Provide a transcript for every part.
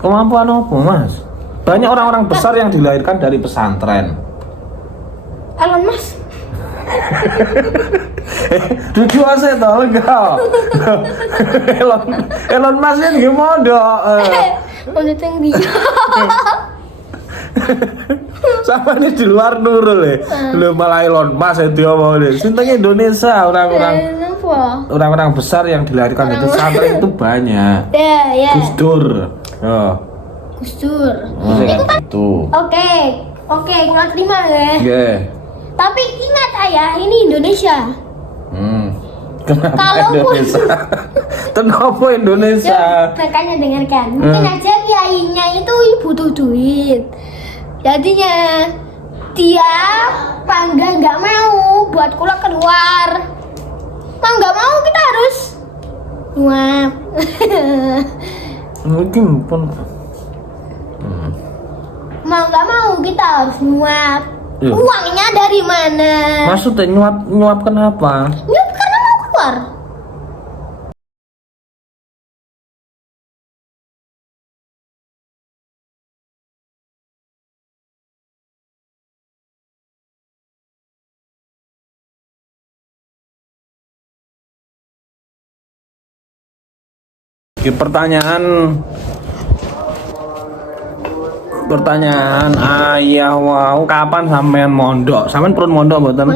Kemampuan apa, Mas? Banyak orang-orang besar yang dilahirkan dari pesantren. Elon Musk. Jujur aja tau enggak? Elon Musk kan gimana? Udah tinggi. Sama ini di luar Nurul ya. Lu malah Elon Musk itu apa deh? Sinteng Indonesia orang-orang besar yang dilahirkan dari pesantren itu banyak. Ya. Gus Dur. Oh. Gus Dur. Itu kan itu. Oke, nggak terima ya. Yeah. Tapi ingat ayah, ini Indonesia. Kenapa Kalau Indonesia? Kenapa Indonesia? Makanya dengarkan. Mungkin aja kiainya itu butuh duit. Jadinya dia bangga nggak mau buat kuliah keluar. Mau nggak mau kita harus nguap. Mungkin pun. Mau nggak mau kita harus nguap. Iya. Uangnya dari mana? Maksudnya nyuap kenapa? Nguap karena mau keluar. Pertanyaan ayah wow kapan sampean mondok? Sampean purun mondok mboten?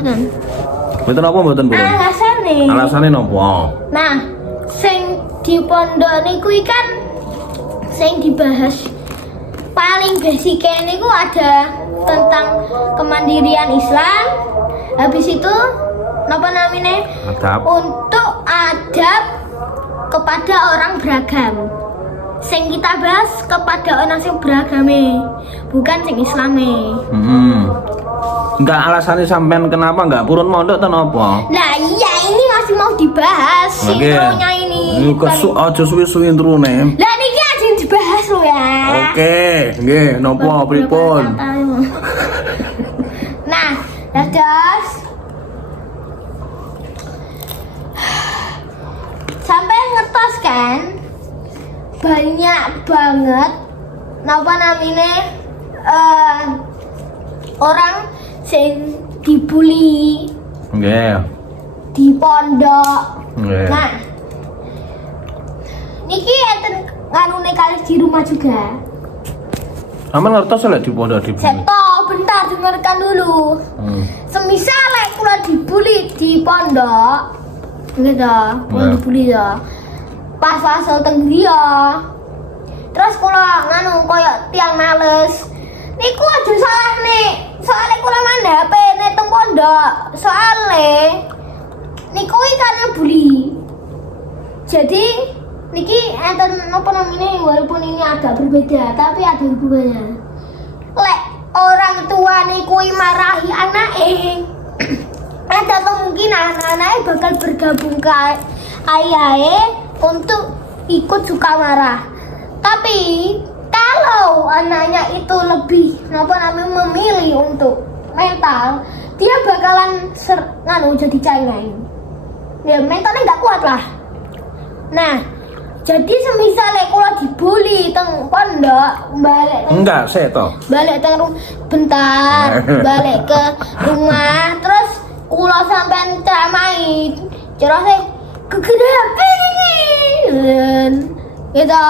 Mboten apa mboten purun? Alasane. Alasane napa? Nah, sing di pondok niku kan sing dibahas paling basic niku ada tentang kemandirian Islam. Habis itu napa namanya? Adab. Untuk adab kepada orang beragam. Sing kita bahas kepada orang sing beragame, bukan sing Islame. Enggak alasannya sampean kenapa enggak purun mondok atau apa? Nah iya ini masih mau dibahas intronya ini. Ini kesuk aja suwi-suwi introne. Lah niki aja dibahas lo ya. Oke, nggih, napa pripun? Nah, terus sampai ngetos kan banyak banget napa namanya orang sing dibully di pondok. Nah niki enten nganune kali di rumah juga. Sampe ngertos lek di pondok dibully. Seto bentar dengarkan dulu. Semisal lek kula dibully di pondok gitu, kula dibully ya pas fase teng dia. Terus kula nganu koyo tiang males. Niku aja salah nih. Soale kula main HP nek teng pondok. Soale niku karena bully. Jadi niki enten apa namanya walaupun ini agak berbeda tapi ada hubungannya. Lek orang tua niku marahi anake ada kemungkinan anaknya bakal bergabung ke ayahe untuk ikut suka marah. Tapi kalau anaknya itu lebih memilih untuk mental, dia bakalan jadi cengeng. Ya mentalnya nggak kuat lah. Nah, jadi semisal kula dibully teng pondok, balik teng bentar, balik ke rumah, terus kula sampean ceramain, cerose kegedean ini, gitu.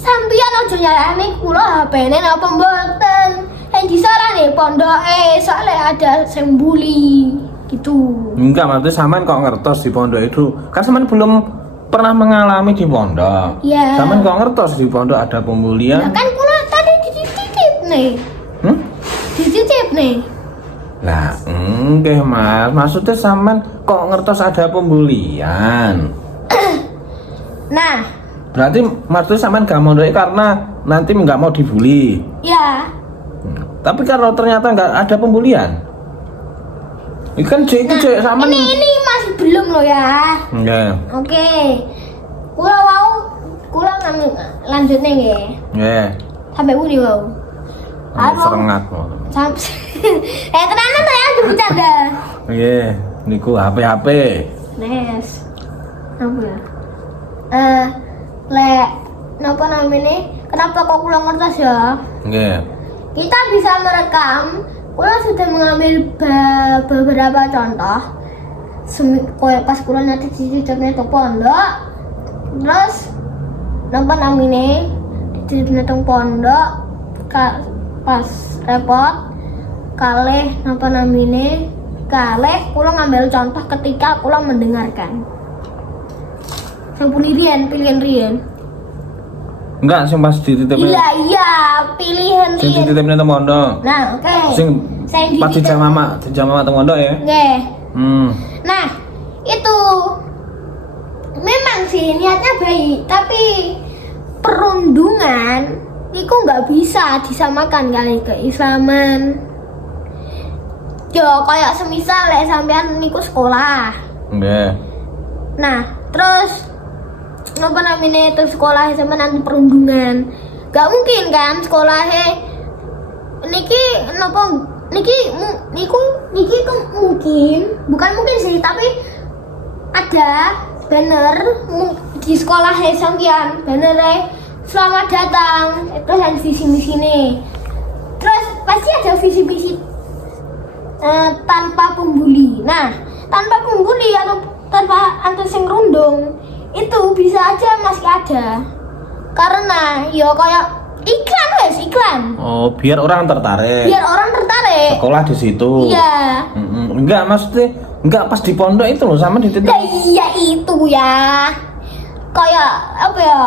Sampeyan aja nyalahne kula HP-ne napa mboten. Yang disarane pondoke soalnya ada sing bully gitu. Enggak, maksudnya sampean kok ngertos di pondok itu. Kan sampean belum pernah mengalami di pondok. Iya. Sampean kok ngertos di pondok ada pembulian? Nah, kan kula tadi dititip nih. Dititip nih. Lah, nggih Mas. Maksudnya sampean kok ngertos ada pembulian? Nah, berarti maksudnya sampean gak mau karena nanti nggak mau dibully. ya. Tapi kalau ternyata nggak ada pembulian, ini kan cek sama. Ini masih belum loh ya. Enggak. Oke. Kula lanjutnya nggih. Nggih. Sampai buni wau. Serengat kok. Tenanan ya bercanda. Nggih, niku HP. Nes. Apa ya? Lek napa namanya? Kenapa kok kula ngertos ya? Nggih. Kita bisa merekam. Kula sudah mengambil beberapa contoh. Kayak pas kula nanti dititipnya ke pondok. Terus napa namanya? Dititipnya ke pondok. Pas repot kalih napa namanya? Kalih kula ngambil contoh ketika kula mendengarkan. Sampun pilihan riyen. Enggak, sing pas dititipnya. Iya, pilihan Sing riyen. dititipnya teng pondok. Nah, oke. Sing pas dijam mama teng pondok ya. Nggih. Hmm. Nah, itu memang sih niatnya baik, tapi perundungan itu nggak bisa disamakan kali keislaman. Yo, kayak semisal lek sampean niku sekolah. Nggih. Nah, terus napa namanya itu sekolah sama nanti perundungan. Gak mungkin kan sekolahnya niki napa niki mungkin bukan mungkin sih, tapi ada banner di sekolahnya sampean, bannernya selamat datang itu yang visi misi nih. Terus pasti ada visi misi tanpa pembuli. Nah, tanpa pembuli atau tanpa antus yang rundung itu bisa aja masih ada, karena ya kayak iklan. Oh, biar orang tertarik. Sekolah di situ. Iya. Enggak, maksudnya enggak pas di pondok itu loh, sama di titik. Nah, iya itu ya. Kayak apa ya?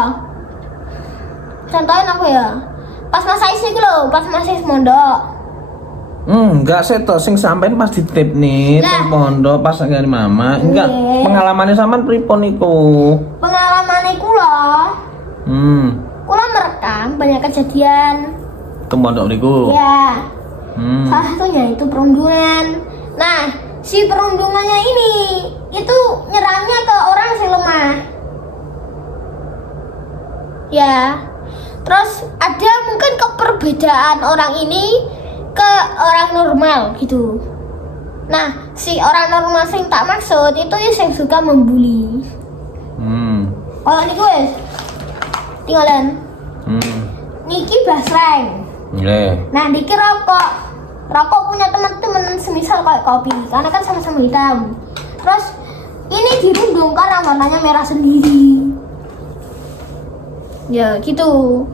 Contohnya apa ya? Pas masa isi loh, pas masih mondok. Enggak seto sing sampean pas dititip nih teng pondok pas ngene mama. Enggak, pengalamannya sampean pripun niku? Pengalamannya kula merekam banyak kejadian Teng pondok niku. ya. Salah satunya itu perundungan. Nah, si perundungannya ini itu nyerangnya ke orang yang lemah ya. Terus ada mungkin keperbedaan orang ini ke orang normal gitu. Nah, si orang normal sing tak maksud itu yang suka membuli. Kalau niku wes tinggalan. Niki basreng. Nah, niki rokok. Rokok punya teman-teman semisal kayak kopi, karena kan sama-sama hitam. Terus ini dirundung karena warnanya merah sendiri. Ya gitu.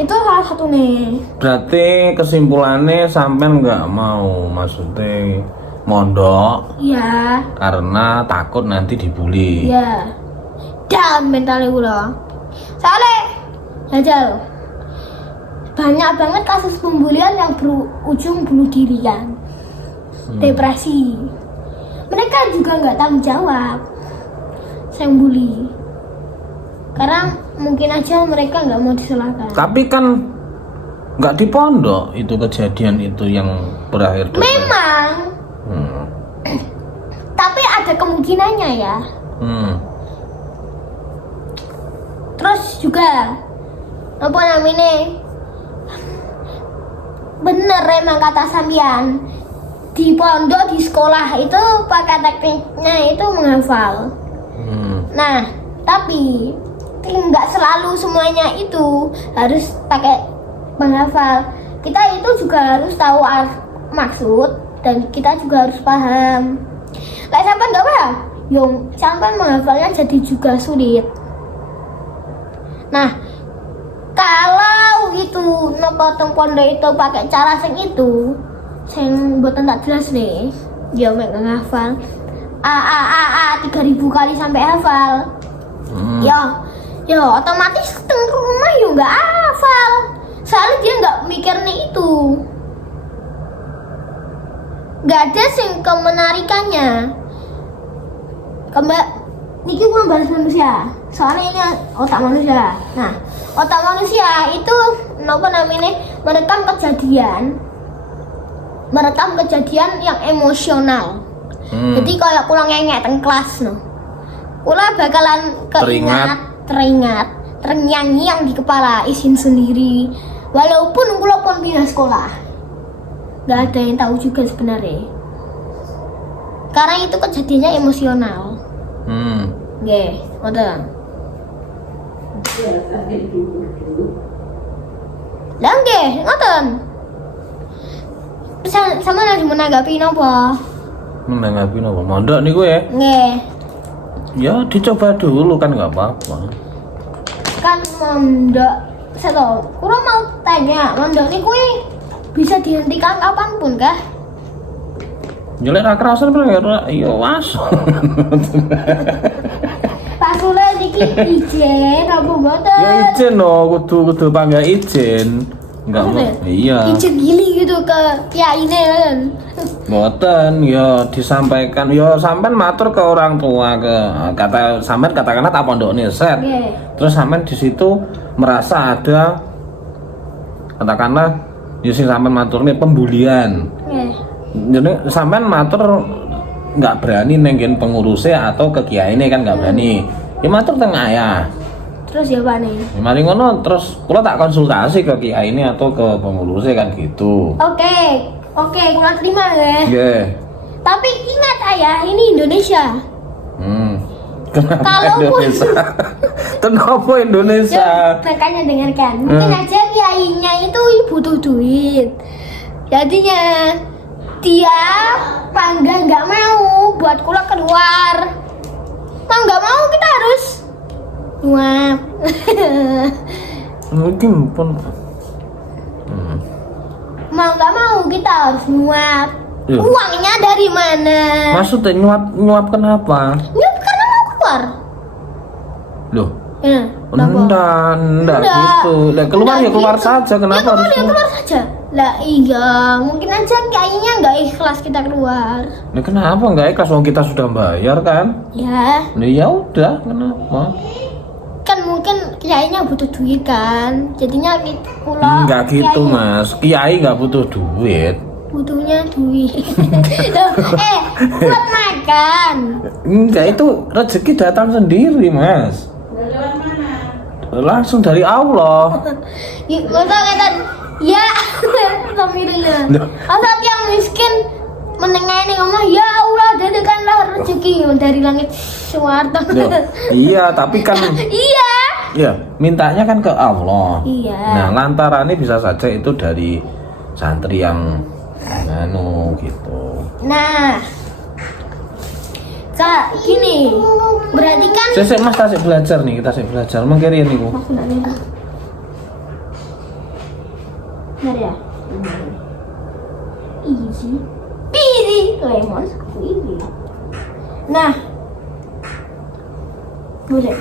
Itu salah satu nih. Berarti kesimpulannya sampean nggak mau maksudnya mondok Iya. karena takut nanti dibully. Iya. Dan mentalnya gula. Soalnya jajal. Banyak banget kasus pembulian yang berujung bunuh diri kan. Depresi. Mereka juga nggak tanggung jawab. Saya bully. Karena mungkin aja mereka nggak mau disalahkan. Tapi kan nggak di pondok itu kejadian itu yang berakhir depresi. Memang. Tapi ada kemungkinannya ya. Terus juga apa namanya? Bener emang kata sampean. Di pondok, di sekolah itu pakai tekniknya itu menghafal. Nah, tapi nggak selalu semuanya itu harus pakai menghafal. Kita itu juga harus tahu maksud dan kita juga harus paham. Kayak sampai nggak paham, yung sampai menghafalnya jadi juga sulit. Nah, kalau itu nepotong pondok itu pakai cara sing itu, sing buatan tak jelas deh, dia mek ngafal. 3000 kali sampai hafal. Ya otomatis teng rumah yo nggak hafal. Soalnya dia nggak mikir nih itu. Nggak ada sing kemenarikannya. Niki bukan balas manusia. Soalnya ini otak manusia. Nah, otak manusia itu apa namanya? Merekam kejadian yang emosional. Jadi kalau kula ngengek teng kelas no. Kula bakalan teringat, terngiang-ngiang di kepala, izin sendiri. Walaupun kula pun pindah sekolah. Gak ada yang tahu juga sebenarnya. Karena itu kejadiannya emosional. Nggih, ngoten. Lah nggih, ngoten. Sama lagi menanggapi napa? Menanggapi napa? Mondok niku ya? Nggih. Ya dicoba dulu kan nggak apa-apa. Kan mondok seto. Kurang mau tanya, mondok niku bisa dihentikan kapanpun kah? Jelek ra kerasan ya was. Pak Sule niki izin apa mboten? Ya izin no, kudu panggil izin. Enggak mau. Iya. Izin gili gitu ke kiyaine kan. Mboten ya disampaikan ya sampean matur ke orang tua ke kata sampean katakanlah tak pondok neset. Nggih. Terus sampean di situ merasa ada katakanlah ya sing sampean maturne pembulian. Nggih. Jadi sampean matur nggak berani nengin pengurusnya atau ke kiai ini kan nggak berani. Ya matur teng ayah. Terus ya Pak nih. Ya, mari ngono terus kula tak konsultasi ke kiai ini atau ke pengurusnya kan gitu. Oke, kula terima ya. Nggih. Tapi ingat ayah, ini Indonesia. Kenapa Kalaupun- Indonesia? Kenapa Indonesia? Ya, makanya dengarkan. Mungkin aja kiainya itu butuh duit. Jadinya dia pangga nggak mau buat kula keluar. Mau nggak mau kita harus nyuap. Mungkin pun Mau nggak mau kita harus nyuap. Iya. Uangnya dari mana? maksudnya nyuap kenapa? Nyuap karena mau keluar. Loh, Ya, kenapa? enggak gitu. Lah keluar Enggak ya keluar gitu. saja Ya kenapa keluar, harus ya keluar saja. Lah iya, mungkin aja kayaknya nggak ikhlas kita keluar. Nah, kenapa enggak ikhlas wong kita sudah bayar kan? Ya, Nah, ya udah, kenapa? kan mungkin kiainya butuh duit kan. Jadinya kita pulang. Enggak gitu, Mas. Kiai enggak butuh duit. Butuhnya duit. Loh, buat makan. Enggak, itu rezeki datang sendiri, Mas. Lewat mana? Langsung dari Allah. Masa kata ya alhamdulillah. Loh. Masa yang miskin menengah ini ngomong ya Allah datangkanlah rezeki dari langit suwarto. Loh, iya, tapi kan Iya. ya, mintanya kan ke Allah. Iya. Nah, lantarannya bisa saja itu dari santri yang gitu. Nah, Kak, gini, berarti kan Saya Mas tasik belajar nih, kita tasik belajar. Mengkiri nih, Bu. Benar ya? Easy. Easy. Lemon easy. Nah. Boleh.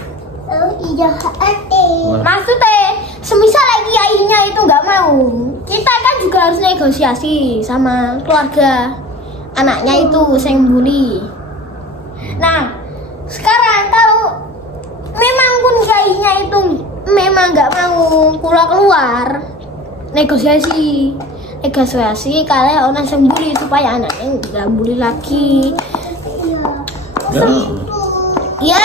Oh iya hati. Maksudnya, semisal lagi kiainya itu nggak mau, kita kan juga harus negosiasi sama keluarga anaknya itu yang bully. Nah, sekarang kalau memang pun kiainya itu memang nggak mau keluar, negosiasi kalian orang yang bully supaya anaknya nggak bully lagi. Ya,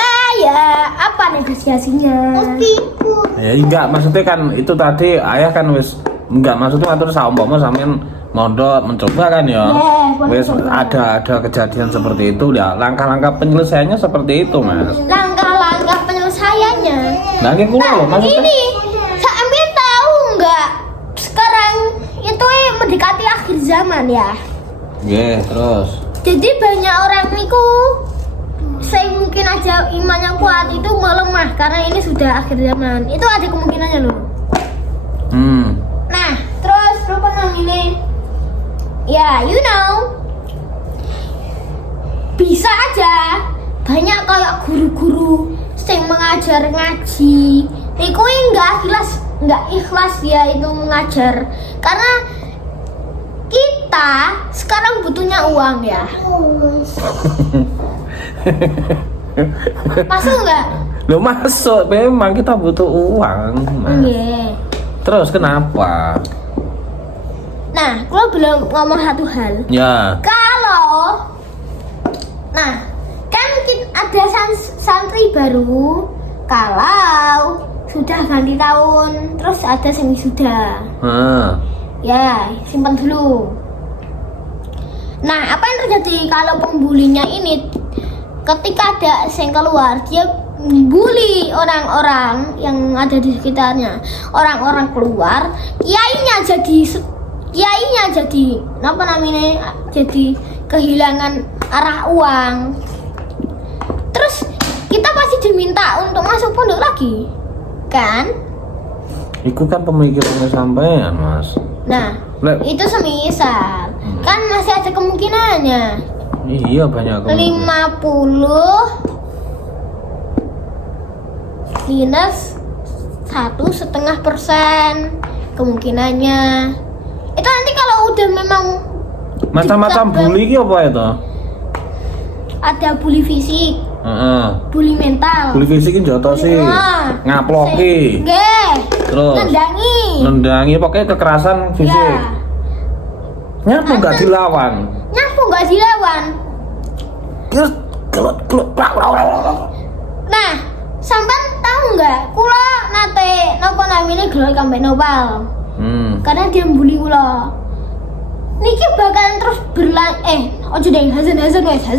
apa negosiasinya? Ya enggak, maksudnya kan itu tadi ayah kan wis enggak maksudnya ngatur saumpama sampean mondok mencoba kan ya. Wis ada kejadian seperti itu ya. Langkah-langkah penyelesaiannya seperti itu, Mas. Langkah-langkah penyelesaiannya. Nah, ini kulo loh maksudnya. Ini, sampai tahu nggak? Sekarang itu mendekati akhir zaman ya. Nggih, terus. Jadi banyak orang niku saya mungkin aja imannya kuat itu melemah karena ini sudah akhir zaman. Itu ada kemungkinannya loh. Nah, terus apa namanya? Ya, you know, bisa aja banyak kayak guru-guru yang mengajar ngaji. Niku nggak ikhlas ya itu mengajar karena kita sekarang butuhnya uang ya. Masuk nggak? Loh masuk, memang kita butuh uang. Mas. Iya. Terus kenapa? Nah, kalau belum ngomong satu hal. Ya. Nah, kan ada santri baru. Kalau sudah ganti tahun, terus ada yang sudah. Ya, simpan dulu. Nah, apa yang terjadi kalau pembulinya ini? Ketika ada yang keluar, dia bully orang-orang yang ada di sekitarnya, orang-orang keluar, kiainya jadi apa namanya, jadi kehilangan arah uang. Terus kita pasti diminta untuk masuk pondok lagi kan? Itu kan pemikirannya sampean, Mas. Nah, Lek. itu semisal kan masih ada kemungkinannya Iya, banyak 50 minus 1,5% kemungkinannya. Itu nanti kalau udah memang macam-macam bully ki apa itu? ada bully fisik, Heeh. bully mental, Bully fisik ki joto sih. Ngaploki. nggih, Terus nendangi, nendangi pokoknya kekerasan fisik. ya, Nyapu nggak dilawan. nyapu nggak dilawan. Terus kelut. Nah, sampean tahu nggak? Kula nate napa namine gelek ambek Nopal. Karena dia membuli kula. Niki bakalan terus ojo deh, Hazen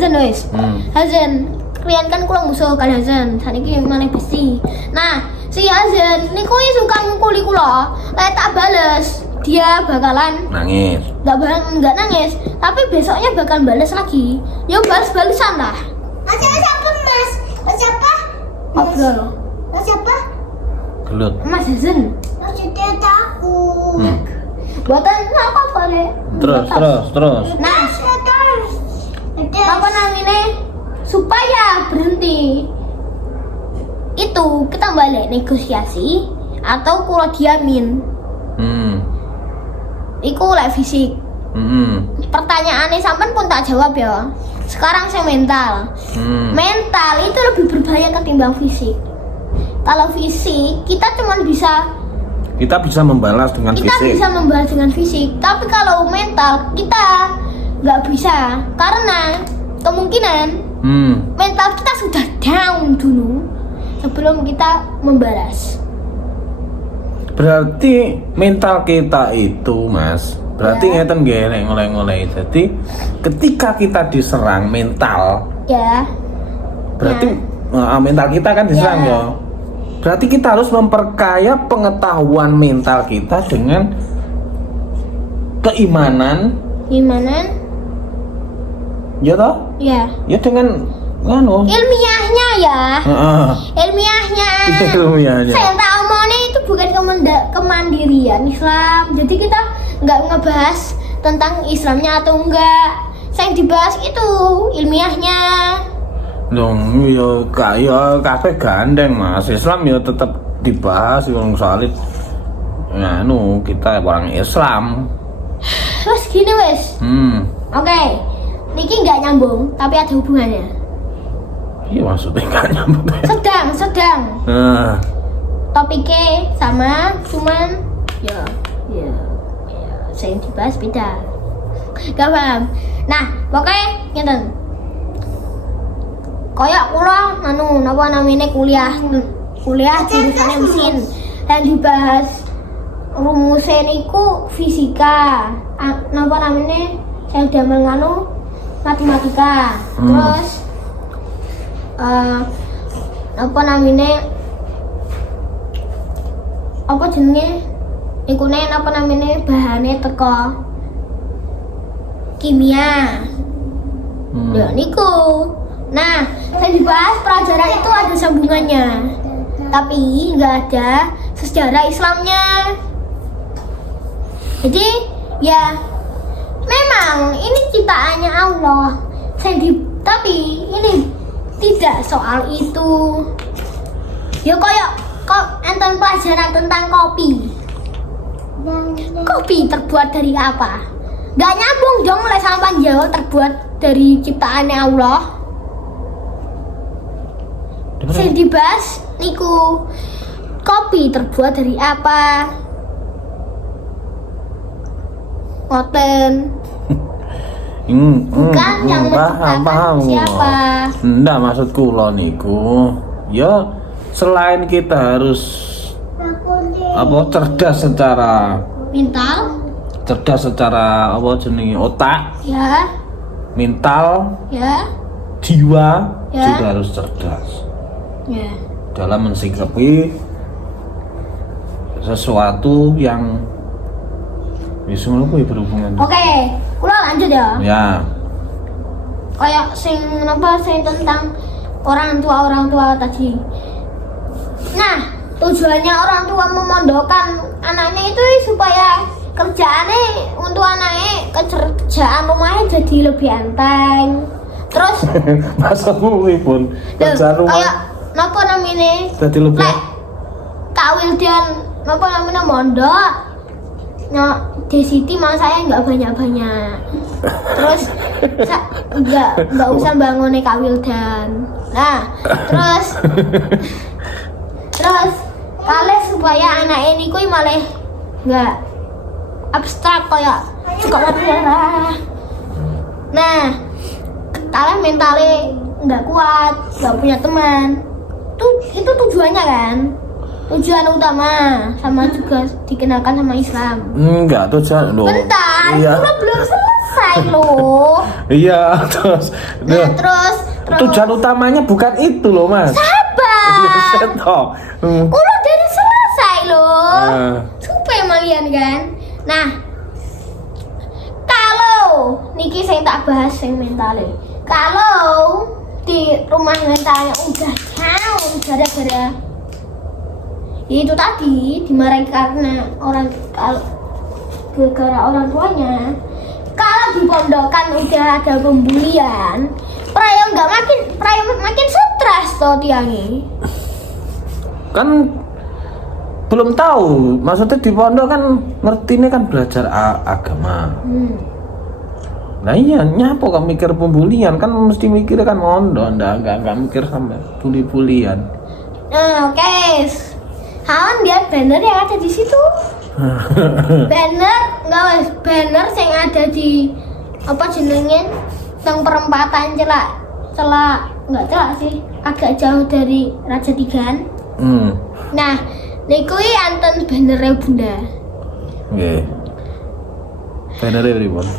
wes. Hazen, kalian kan kula musuh kali Hazen. Saniki maneh besi. Nah, si Hazen niku suka ngukuli kula. Lek tak bales, dia bakalan Nangis. nggak nangis, tapi besoknya bakal bales lagi. Ya balesan lah. Mas siapa mas? Mas siapa? Ngobrol. Mas siapa? Gelut. Mas Hazen. Mas dia takut. Buatan apa boleh? Terus. Nah, Terus. apa namanya? Supaya berhenti itu kita balik negosiasi atau kula diamin. Iku lek fisik. Pertanyaannya sampean pun tak jawab ya. Sekarang saya mental. Mental itu lebih berbahaya ketimbang fisik. Kalau fisik kita cuma bisa membalas dengan fisik. membalas dengan fisik, tapi kalau mental kita nggak bisa karena kemungkinan mental kita sudah down dulu sebelum kita membalas. Berarti mental kita itu, Mas, berarti Ya. ngeten nggih nek ngoleh-ngoleh. Jadi ketika kita diserang mental, Ya, berarti mental kita kan diserang Ya. ya. Berarti kita harus memperkaya pengetahuan mental kita dengan keimanan, gimana? ya toh? Ya, Ya dengan ilmiahnya ya, Heeh. ilmiahnya. Ilmiahnya. Saya tak omongnya itu bukan kemandirian Islam. Jadi kita nggak ngebahas tentang Islamnya atau enggak. Saya dibahas itu ilmiahnya. Dong, yo kaya kabeh gandeng, Mas. Islam ya tetap dibahas wong salib. Ya, kita orang Islam. Terus gini wes. Oke. Niki nggak nyambung, tapi ada hubungannya. Iya maksudnya nggak nyambung. Sedang. Topiknya sama, cuman ya, saya dibahas beda. Gak paham. Nah, pokoknya ngeten. Kayak kula napa namanya kuliah jurusannya mesin dan dibahas rumusnya niku fisika. Napa namanya saya damel matematika. Terus apa namanya apa jenenge iku apa namanya bahannya teko kimia. Ya niku. Nah, saya dibahas pelajaran itu ada sambungannya, tapi nggak ada sejarah Islamnya. Jadi ya memang ini ciptaannya Allah. Tapi ini tidak soal itu. Ya kok enten pelajaran tentang kopi. Kopi terbuat dari apa? Gak nyambung dong oleh sampan jawab terbuat dari ciptaannya Allah. Saya dibahas niku kopi terbuat dari apa? Ngoten. Bukan yang menciptakan siapa. Nggak, maksudku lo niku ya selain kita harus cerdas secara Mental? cerdas secara jenenge otak, Ya. mental, Ya. jiwa Ya. juga harus cerdas. Ya. dalam mensikapi sesuatu yang bisa berhubungan. Oke, kula lanjut ya. Ya. Kayak sing tentang orang tua tadi. Nah, tujuannya orang tua memondokkan anaknya itu supaya kerjaannya untuk anaknya kerjaan rumahnya jadi lebih enteng. Terus masa pun kerjaan rumah kayak napa namanya? jadi lebih Lek kawil dan napa namanya mondok. Nah, di Siti masanya nggak banyak-banyak. Terus nggak usah bangun kawil dan. Nah, terus kalian supaya anak ini kuy malah nggak abstrak kayak sekolah darah. Nah, kalian mentalnya nggak kuat, nggak punya teman. Itu tujuannya kan? Tujuan utama sama juga dikenalkan sama Islam. enggak tujuan loh. Bentar, Iya. itu belum selesai loh. Iya, terus Nah, terus tujuan utamanya bukan itu loh, Mas. sabar. Toh. Udah dari selesai loh. Nah. Supaya malian kan. Nah, kalau niki saya tak bahas yang mentalnya. Kalau di rumah mentalnya udah jauh gara-gara itu tadi dimarahi karena gara-gara orang tuanya. Kalau di pondokan udah ada pembulian, prayo makin stres toh tiangi. Kan belum tahu, maksudnya di pondok kan ngertinya kan belajar agama. Nah iya, nyapa kok mikir pembulian, kan mesti mikir kan mondok, enggak mikir sampai bulian. Nah, oke. Kawan lihat banner yang ada di situ. Banner yang ada di apa jenengnya? Teng perempatan celak nggak celak sih, agak jauh dari Raja Tigan. Nah, niku anten bannernya Bunda. Nggih. Bannernya pripun?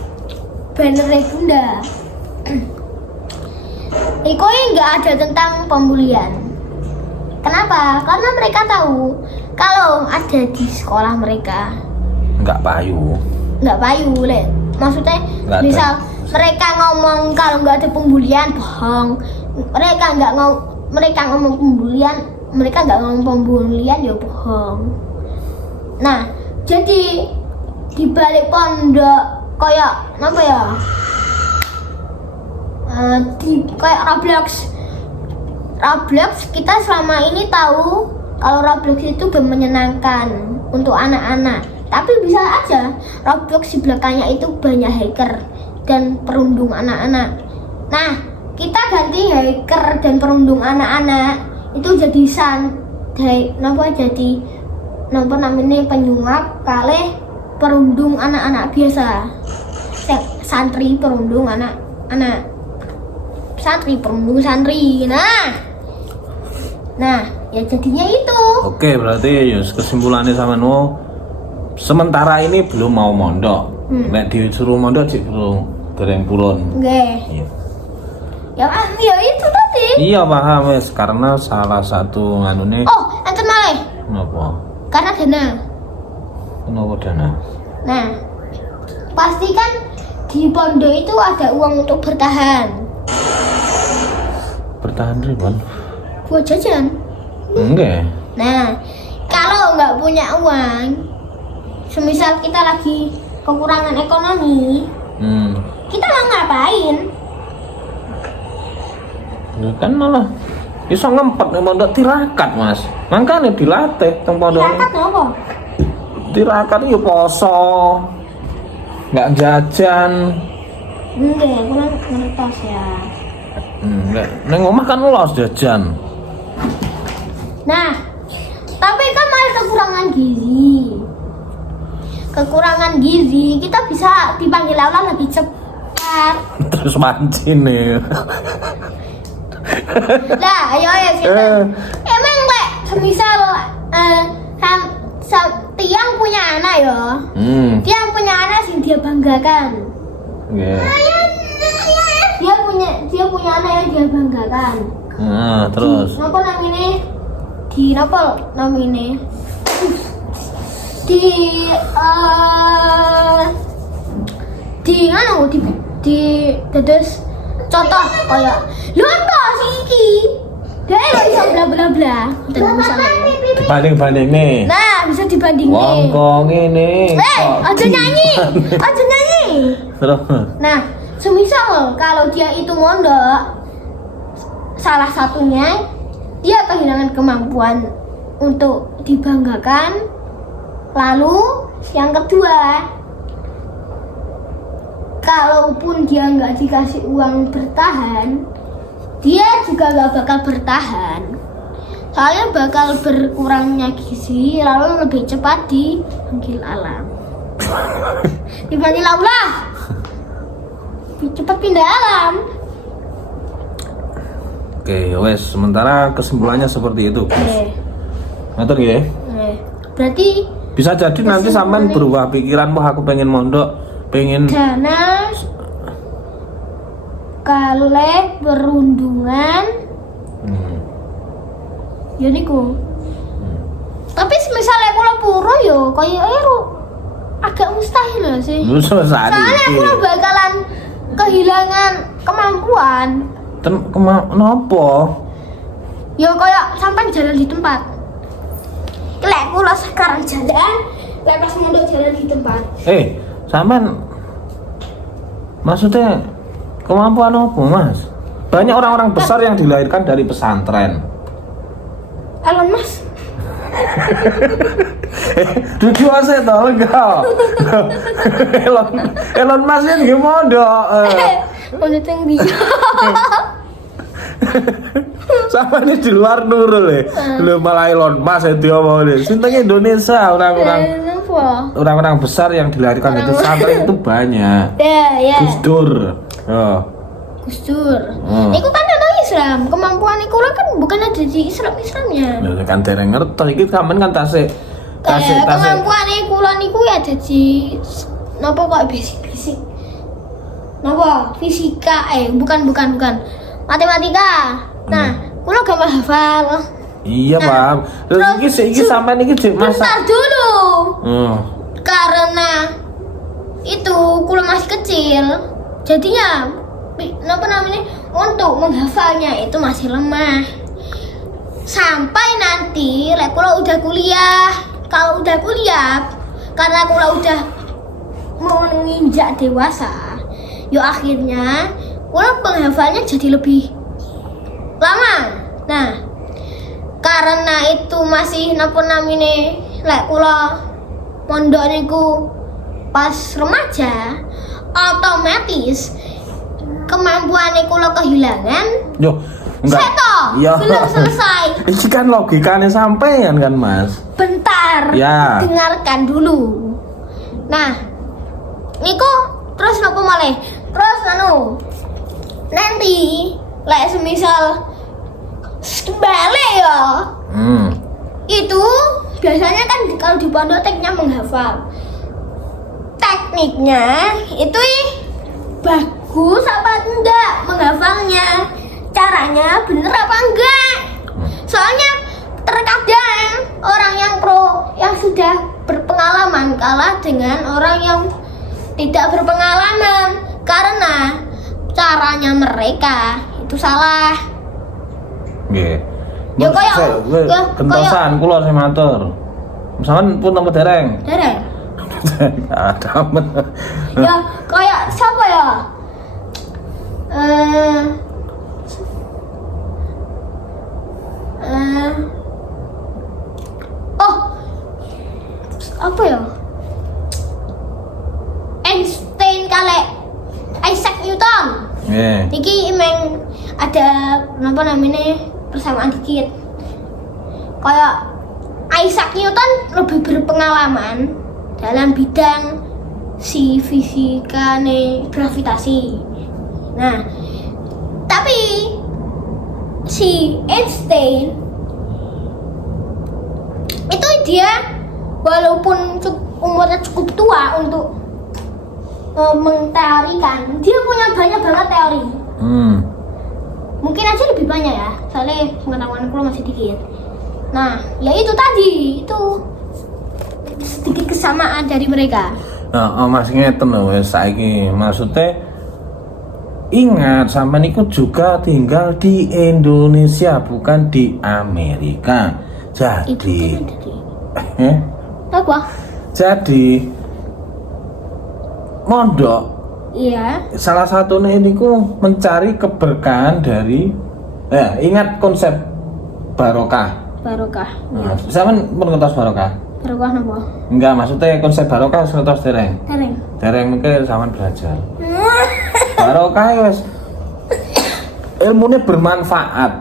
Bannernya Bunda. Niku nggak ada tentang pembulian. Kenapa? Karena mereka tahu kalau ada di sekolah mereka Nggak payu. Le. Maksudnya Nggak ada. misal mereka ngomong kalau nggak ada pembulian bohong. Mereka ngomong pembulian ya bohong. Nah, jadi di balik pondok kayak apa ya? Kayak Roblox kita selama ini tahu kalau Roblox itu game menyenangkan untuk anak-anak. Tapi bisa aja Roblox di belakangnya itu banyak hacker dan perundung anak-anak. Nah, kita ganti hacker dan perundung anak-anak itu jadi penyuap kalih perundung anak-anak biasa. Santri perundung anak-anak. Santri perundung santri. Nah, ya jadinya itu. Oke, berarti ya kesimpulannya sama sementara ini belum mau mondok. Nek disuruh mondok sih belum dereng purun. Nggih. Iya. Ya itu tadi. Iya paham wes, karena salah satu nganune Oh, enten malih. napa? Karena dana. Kenapa dana? Nah, pasti kan di pondok itu ada uang untuk bertahan. Bertahan ribon? Buat jajan. Enggak. Nah, kalau nggak punya uang, semisal kita lagi kekurangan ekonomi, kita mau ngapain? Ya kan malah iso ngempet nek mondok tirakat, Mas. Mangkane dilatih teng pondok. Tirakat apa? Tirakat yo poso. Enggak jajan. Enggak, kurang ngertos ya. Neng omah kan los jajan. Nah, tapi kan malah kekurangan gizi, kita bisa dipanggil Allah lebih cepat. Terus mancing nih. Lah, ayo kita. Emang lek semisal tiang punya anak ya. Tiang punya anak sing dia banggakan. Yeah. Dia punya anak yang dia banggakan. Nah, terus. Napa namine? Napa namine? Di anu di dados contoh kaya lho apa sih iki? Dia kok iso bla bla bla. Misalnya. Dibanding nih. Nah, bisa dibandingin. Wong kok ngene. Aja nyanyi. Aja nyanyi. Terus. Nah, semisal kalau dia itu mondok, salah satunya dia kehilangan kemampuan untuk dibanggakan. Lalu yang kedua, kalaupun dia nggak dikasih uang bertahan, dia juga nggak bakal bertahan. Soalnya bakal berkurangnya gizi, lalu lebih cepat dipanggil alam. Dipanggil Allah. Cepat pindah alam. Oke, wes sementara kesimpulannya seperti itu. Ngatur ya. Berarti Bisa jadi nanti sampean berubah pikiran, wah aku pengen mondok, pengen dana kalih berundungan. Ya niku. Tapi misalnya kula puro yo kaya agak mustahil lah sih. Soalnya kula bakalan kehilangan kemampuan. Kenapa? Ya kaya sampai jalan di tempat. Lek kula sekarang jalan, lek pas mondok jalan di tempat. Sampean maksudnya kemampuan apa, Mas? Banyak orang-orang besar yang dilahirkan dari pesantren. Elon Mas. Duduk aja toh, enggak. Elon Mas ini mondok. Mondok tinggi. Sama ini di luar Nurul ya. Lu malah Elon Musk itu mau deh. Sinteng Indonesia orang-orang besar yang dilahirkan itu pesantren itu banyak. Ya. Gus Dur. Gus Dur. Iku kan ada Islam. Kemampuan iku kan bukan ada di Islamnya. Lha kan dereng ngerti iki sampean kan tasik. Kemampuan iku lan iku ya dadi napa kok basic. Napa? Fisika bukan. Matematika. Nah, kula gampang hafal. Iya, paham. Terus iki sampean iki Mas. Bentar dulu. Karena itu kula masih kecil. Jadinya untuk menghafalnya itu masih lemah. Sampai nanti kula udah kuliah. Kalau udah kuliah, karena kula udah menginjak dewasa, akhirnya kula penghafalnya jadi lebih lama. Nah, karena itu masih kula mondok niku pas remaja, otomatis kemampuan kula kehilangan. Iya. Belum selesai. Ini kan logikanya sampean kan, Mas. Bentar. Ya. Dengarkan dulu. Nah, niku terus nopo malih? Terus nanti semisal balik ya. Itu biasanya kan kalau di pondok tekniknya menghafal. Tekniknya itu bagus apa enggak menghafalnya? Caranya bener apa enggak? Soalnya terkadang orang yang yang sudah berpengalaman kalah dengan orang yang tidak berpengalaman karena caranya mereka itu salah. Nggih. Ya Kentosan kula sing matur. Misalkan pun nomor dereng. Dereng. Ada amat. Ya kayak siapa ya? Apa ya? Einstein kali Isaac Newton. Niki emang ada persamaan dikit. Kayak Isaac Newton lebih berpengalaman dalam bidang fisika gravitasi. Nah, tapi si Einstein itu dia walaupun umurnya cukup tua untuk mengteorikan, dia punya banyak banget teori. mungkin aja lebih banyak ya, soalnya pengetahuan aku masih dikit. Nah, ya itu tadi, itu sedikit kesamaan dari mereka. Nah, Mas ngeten lho wis saiki maksudnya ingat sampean iku juga tinggal di Indonesia bukan di Amerika. Jadi Itu tadi. Apa? jadi mondok Iya. salah satunya ini ku mencari keberkahan dari ingat konsep barokah. Barokah. Nah, sampean pun ngertos barokah? Barokah napa? Enggak, maksudnya konsep barokah ngertos dereng. Tereng. Dereng mungkin sampean belajar. Barokah ya wis ilmunya bermanfaat.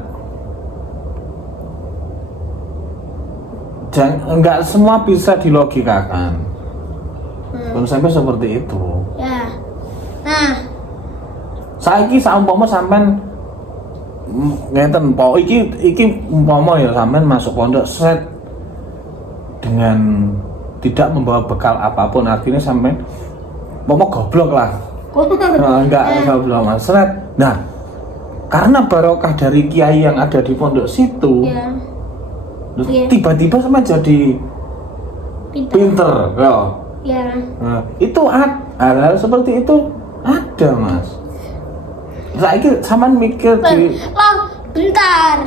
Enggak semua bisa dilogikakan. Konsepnya seperti itu. Ya. Nah, Saiki saumpama sampean ngeten po iki umpama ya sampean masuk pondok set dengan tidak membawa bekal apapun, artinya sampean umpama goblok lah. Enggak goblok Mas. Set. Nah, karena barokah dari kiai yang ada di pondok situ, ya. Iya. tiba-tiba sama jadi pinter ya. Ya. Nah, itu hal-hal seperti itu ada Mas. Saiki sampean mikir di Loh, bentar.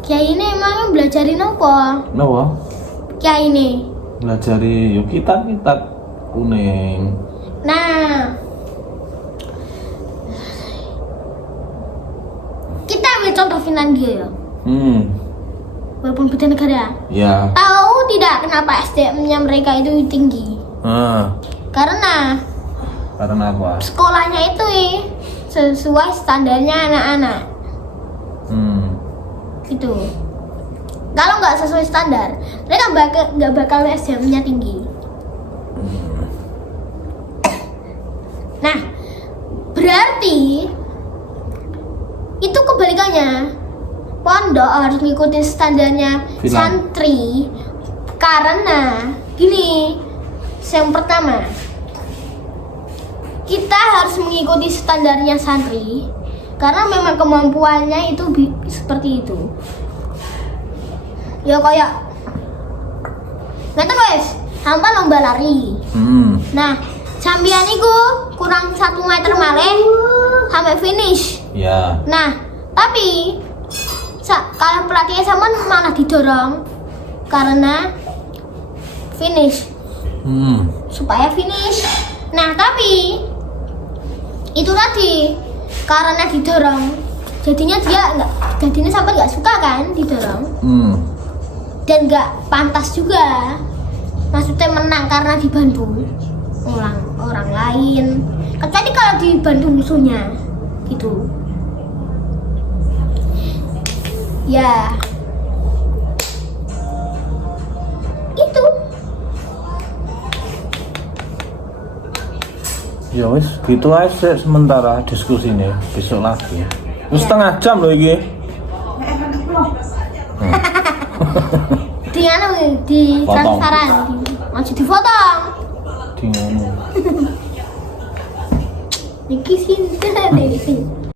Kiai ini emangnya belajarin apa? Napa? Kiai ini. Belajari yuk kitab-kitab kuning. Nah, kita ambil contoh Finlandia ya. Walaupun beda negara. Ya. Tahu tidak kenapa SDM-nya mereka itu tinggi? Karena Karena apa? sekolahnya itu sesuai standarnya anak-anak. Gitu. Kalau nggak sesuai standar, mereka nggak bakal SDM-nya tinggi. Nah, berarti itu kebalikannya. Pondok harus ngikutin standarnya santri karena gini, yang pertama kita harus mengikuti standarnya santri karena memang kemampuannya itu seperti itu. Ya kayak ngerti guys, hampa lomba lari. Nah, sampeyan iku kurang 1 meter malih sampai finish. Ya. Nah, tapi kalau pelatihnya sama malah didorong karena finish. Supaya finish. Nah, tapi itu tadi karena didorong, jadinya sampai nggak suka kan didorong. Dan nggak pantas juga. Maksudnya menang karena dibantu orang lain. Kecuali kalau dibantu musuhnya, gitu. Ya, itu. Ya wis, gitu aja sementara diskusinya. Besok lagi. Wis setengah jam loh iki. Di transparan, masih dipotong. Di ngono. Niki sinten